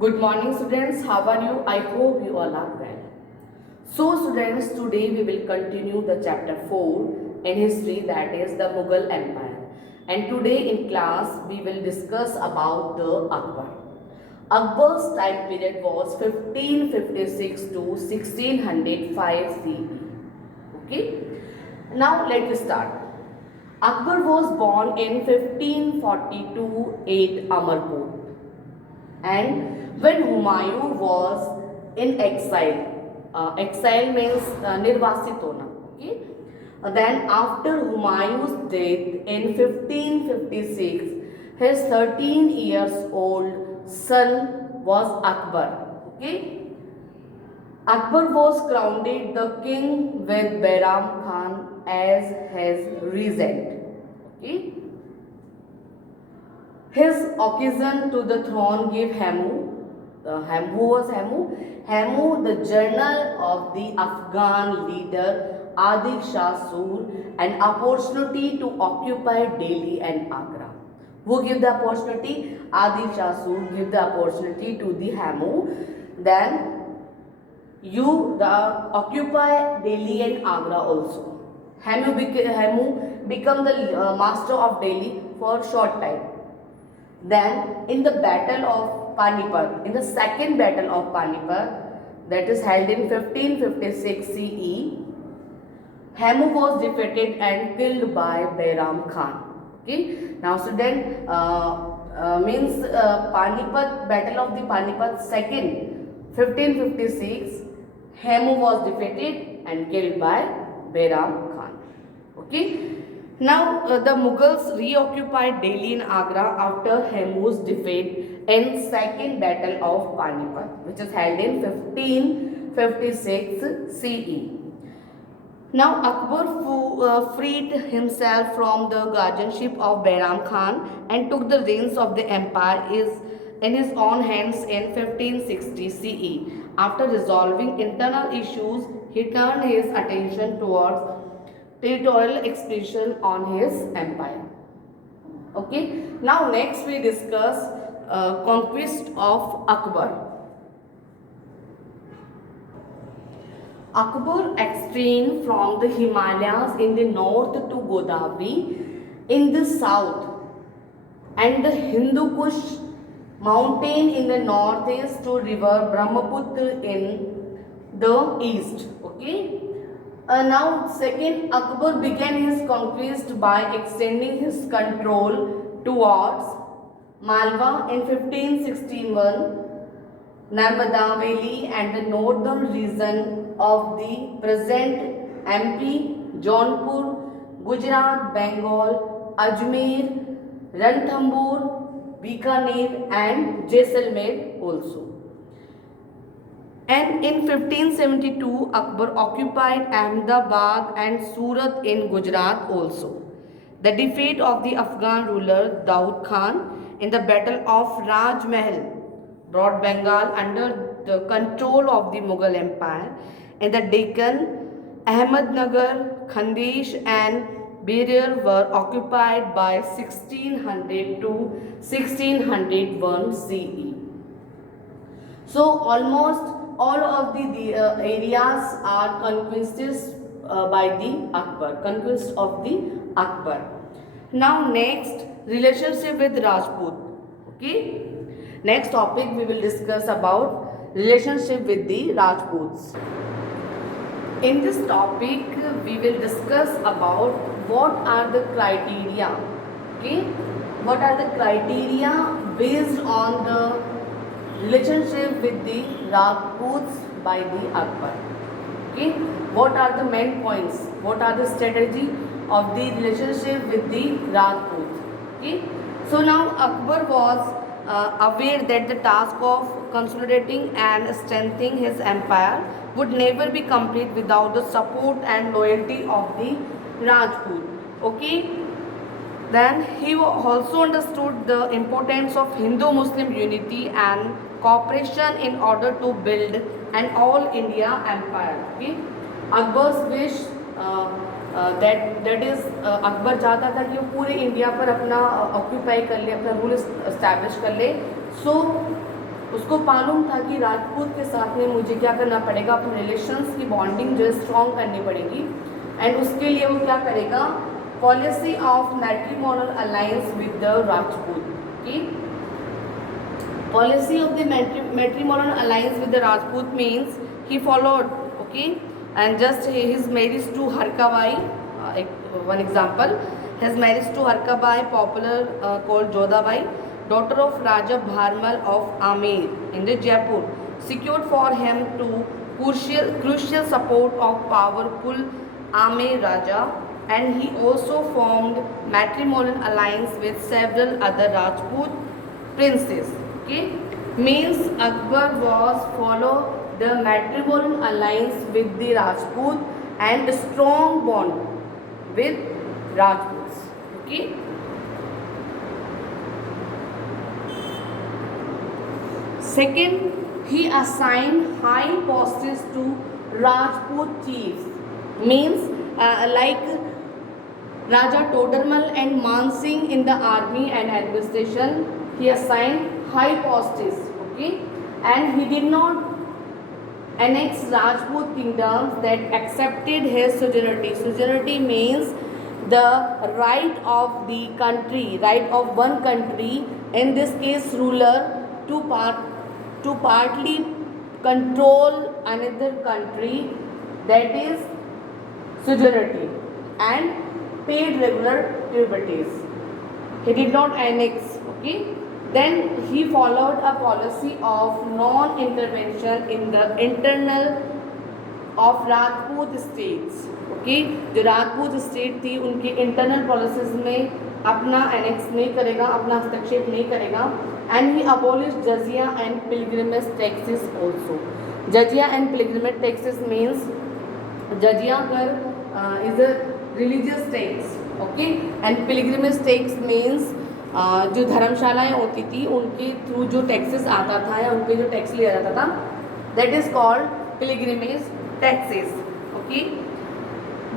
Good morning students, how are you? I hope you all are well. So students, today we will continue the chapter 4 in history, that is the Mughal Empire. And today in class we will discuss about the Akbar. Akbar's time period was 1556 to 1605 CE. Okay. Now let us start. Akbar was born in 1542 at Amarpur, and when Humayun was in exile, exile means nirvasit hona. Okay. Then after Humayun's death in 1556, his 13 years old son was Akbar. Okay. Akbar was crowned the king with Bairam Khan as his regent. Okay. His accession to the throne gave who was Hamu? Hamu, the general of the Afghan leader Adil Shah Sur, an opportunity to occupy Delhi and Agra. Who gave the opportunity? Adil Shah Sur gave the opportunity to the Hamu. Then you occupy Delhi and Agra also. Hamu become the master of Delhi for short time. Then in the battle of Panipat, in the second battle of Panipat, that is held in 1556 CE, Hamu was defeated and killed by Bairam Khan. Okay. Now student, means Panipat, battle of the Panipat second, 1556, Hamu was defeated and killed by Bairam Khan. Okay. Now the Mughals reoccupied Delhi and Agra after Hamu's defeat in second battle of Panipat, which is held in 1556 CE. Now Akbar freed himself from the guardianship of Bairam Khan and took the reins of the empire in his own hands in 1560 CE. After resolving internal issues, he turned his attention towards territorial expansion on his empire. Okay. Now next we discuss conquest of Akbar. Akbar extended from the Himalayas in the north to Godavari in the south and the Hindu Kush mountain in the northeast to river Brahmaputra in the east. Okay. Now second, Akbar began his conquest by extending his control towards Malwa in 1561, Narmada Valley and the northern region of the present MP, Jaunpur, Gujarat, Bengal, Ajmer, Ranthambore, Bikaner and Jaisalmer also. And in 1572, Akbar occupied Ahmedabad and Surat in Gujarat also. The defeat of the Afghan ruler Daud Khan in the Battle of Raj Mahal brought Bengal under the control of the Mughal Empire. In the Deccan, Ahmednagar, Khandesh and Berar were occupied by 1600 to 1601 CE. So almost all of the areas are conquested by the Akbar, conquest of the Akbar. Now next, relationship with Rajput. Okay. Next topic we will discuss about relationship with the Rajputs. In this topic we will discuss about what are the criteria. Okay. What are the criteria based on the relationship with the Rajputs by the Akbar. Okay. What are the main points? What are the strategy of the relationship with the Rajputs? Okay. So now Akbar was aware that the task of consolidating and strengthening his empire would never be complete without the support and loyalty of the Rajput. Okay. Then he also understood the importance of Hindu-Muslim unity and cooperation in order to build an all-India empire. Okay? Akbar's wish that is Akbar चाहता था कि वो पूरे India पर अपना occupy कर ले, अपना रूल इस्टेब्लिश कर ले. सो उसको मालूम था कि राजपूत के साथ में मुझे क्या करना पड़ेगा, अपने रिलेशंस की बॉन्डिंग जो है स्ट्रॉन्ग करनी पड़ेगी, एंड उसके लिए वो क्या करेगा, policy of matrimonial alliance with the Rajput की policy of the matrimonial alliance with the Rajput means he followed, okay, and just his marriage to Harkabai, one example, his marriage to Harkabai, popular called Jodhabai, daughter of Raja Bharmal of Amer in the Jaipur, secured for him to crucial support of powerful Amer Raja, and he also formed matrimonial alliance with several other Rajput princes. Okay, means Akbar was follow the matrimonial alliance with the Rajput and a strong bond with Rajputs. Okay. Second, he assigned high posts to Rajput chiefs. Means like Raja Todarmal and Mansingh in the army and administration, he assigned high posts, okay, and he did not annex Rajput kingdoms that accepted his suzerainty. Suzerainty means the right of the country, right of one country, in this case ruler, to partly control another country, that is suzerainty, and paid regular tributaries. He did not annex, okay. Then he followed a policy of non-intervention in the internal of Rajput states, okay. जो Rajput state थी उनकी internal policies में अपना annex नहीं करेगा, अपना हस्तक्षेप नहीं करेगा, and he abolish jizya and pilgrimage taxes also. Jizya and pilgrimage taxes means jizya कर is a religious tax, okay, and pilgrimage tax means जो धर्मशालाएं होती थी उनके थ्रू जो टैक्सेस आता था या उनके जो टैक्स लिया जाता था, that is called pilgrimage taxes, okay.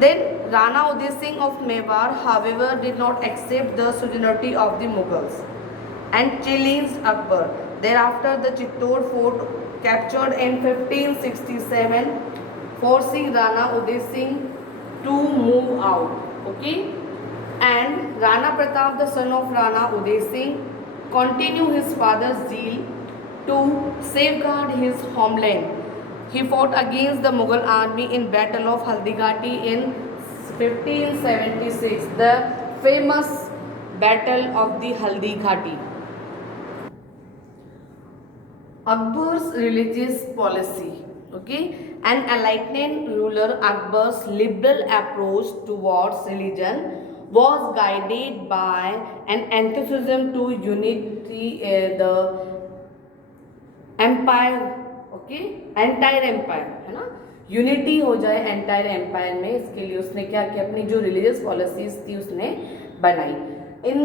Then Rana Uday Singh of Mewar however did not accept the sovereignty of the Mughals and challenged Akbar. Thereafter the Chittor fort captured in 1567, forcing Rana Uday Singh to move out, okay. And Rana Pratap, the son of Rana Uday Singh, continued his father's zeal to safeguard his homeland. He fought against the Mughal army in Battle of Haldighati in 1576, the famous Battle of the Haldighati. Akbar's religious policy, okay, an enlightened ruler, Akbar's liberal approach towards religion was guided by an enthusiasm to unity the empire, okay, entire empire, है ना, unity हो जाए entire empire में, इसके लिए उसने क्या किया, अपनी जो रिलीजियस पॉलिसीज थी उसने बनाई. In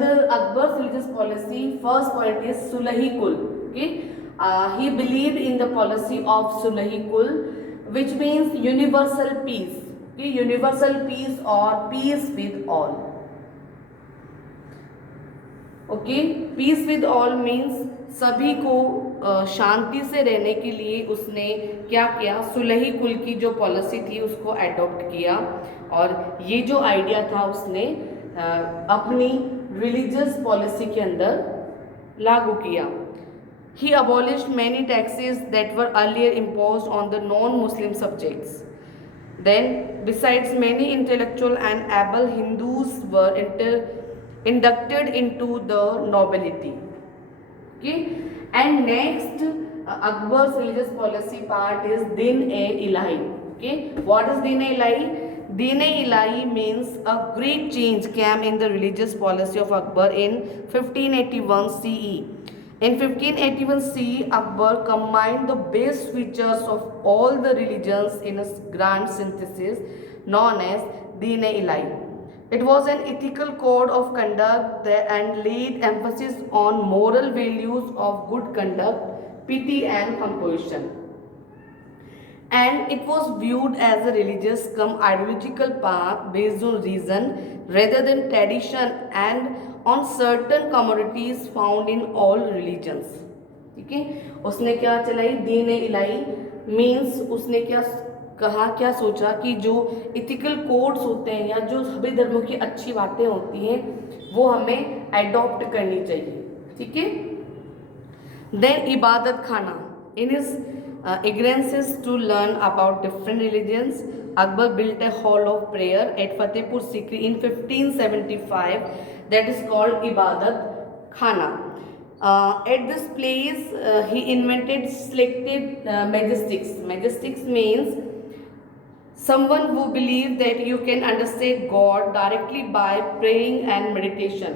the Akbar's religious policy first point is Sulhi Kul, okay. He believed in the policy of Sulahi Kul, which means universal peace, okay, universal peace or peace with all, okay. Peace with all means सभी को शांति से रहने के लिए उसने क्या किया, सुलही कुल की जो पॉलिसी थी उसको एडॉप्ट किया, और ये जो आइडिया था उसने अपनी रिलीजियस पॉलिसी के अंदर लागू किया. He abolished many taxes that were earlier imposed on the non-Muslim subjects. Then, besides, many intellectual and able Hindus were inducted into the nobility. Okay, and next, Akbar's religious policy part is Din-e-Ilahi. Okay, what is Din-e-Ilahi? Din-e-Ilahi means a great change came in the religious policy of Akbar in 1581 CE. In 1581 CE, Akbar combined the best features of all the religions in a grand synthesis known as Din-e-Ilahi. It was an ethical code of conduct and laid emphasis on moral values of good conduct, piety and composition. And it was viewed as a religious cum ideological path based on reason rather than tradition and on certain commodities found in all religions. ठीक है। उसने क्या चलाई, दीन इलाही means उसने क्या कहा, क्या सोचा कि जो इथिकल कोड्स होते हैं या जो सभी धर्मों की अच्छी बातें होती हैं वो हमें एडॉप्ट करनी चाहिए, ठीक है। देन इबादत खाना, in his eagerness to learn about different religions, Akbar built a hall of prayer at Fatehpur Sikri in 1575 that is called Ibadat Khana. At this place, he invented selected majestics. Majestics means someone who believes that you can understand God directly by praying and meditation.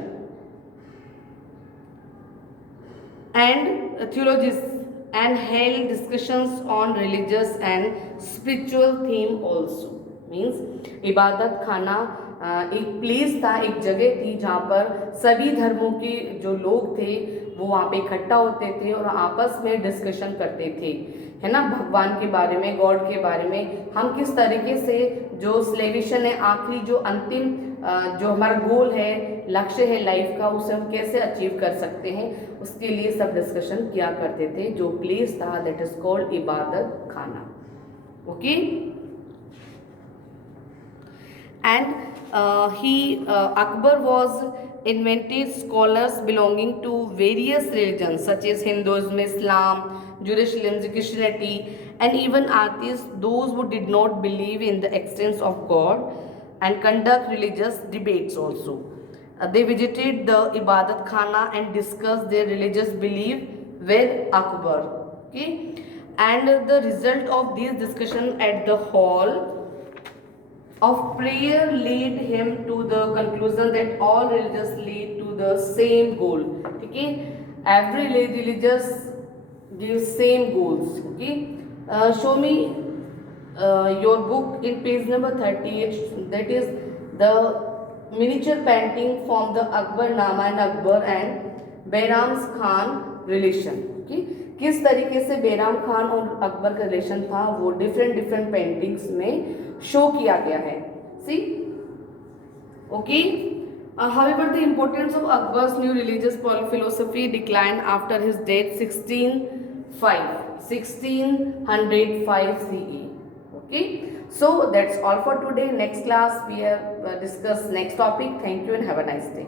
And theologists and held discussions on religious and spiritual theme also. Means इबादत खाना एक place था, एक जगह थी जहाँ पर सभी धर्मों के जो लोग थे वो वहाँ पे इकट्ठा होते थे और आपस में डिस्कशन करते थे, है ना, भगवान के बारे में, गॉड के बारे में, हम किस तरीके से जो स्लेविशन है, आखिरी जो अंतिम जो हमारा गोल है, लक्ष्य है लाइफ का, उसे हम कैसे अचीव कर सकते हैं, उसके लिए सब डिस्कशन किया करते थे। जो प्लेस था दैट इज कॉल्ड इबादत खाना, okay. And Akbar was invented scholars belonging to various religions such as Hinduism, Islam, Judaism, Christianity, and even atheists, those who did not believe in the existence of God, and conduct religious debates also. They visited the Ibadat Khana and discussed their religious belief with Akbar. Okay, and the result of these discussion at the hall of prayer led him to the conclusion that all religions lead to the same goal. Okay, every religious gives same goals. Okay, show me your book in page number 38. That is the miniature painting from the Akbarnama and Akbar and Behram Khan relation. Okay, किस तरीके से बेराम खान और अकबर का relation था वो different paintings में show किया गया है। सी, okay. However, the importance of Akbar's new religious philosophy declined after his death 1605 CE. Okay, so that's all for today. Next class we have discuss next topic. Thank you and have a nice day.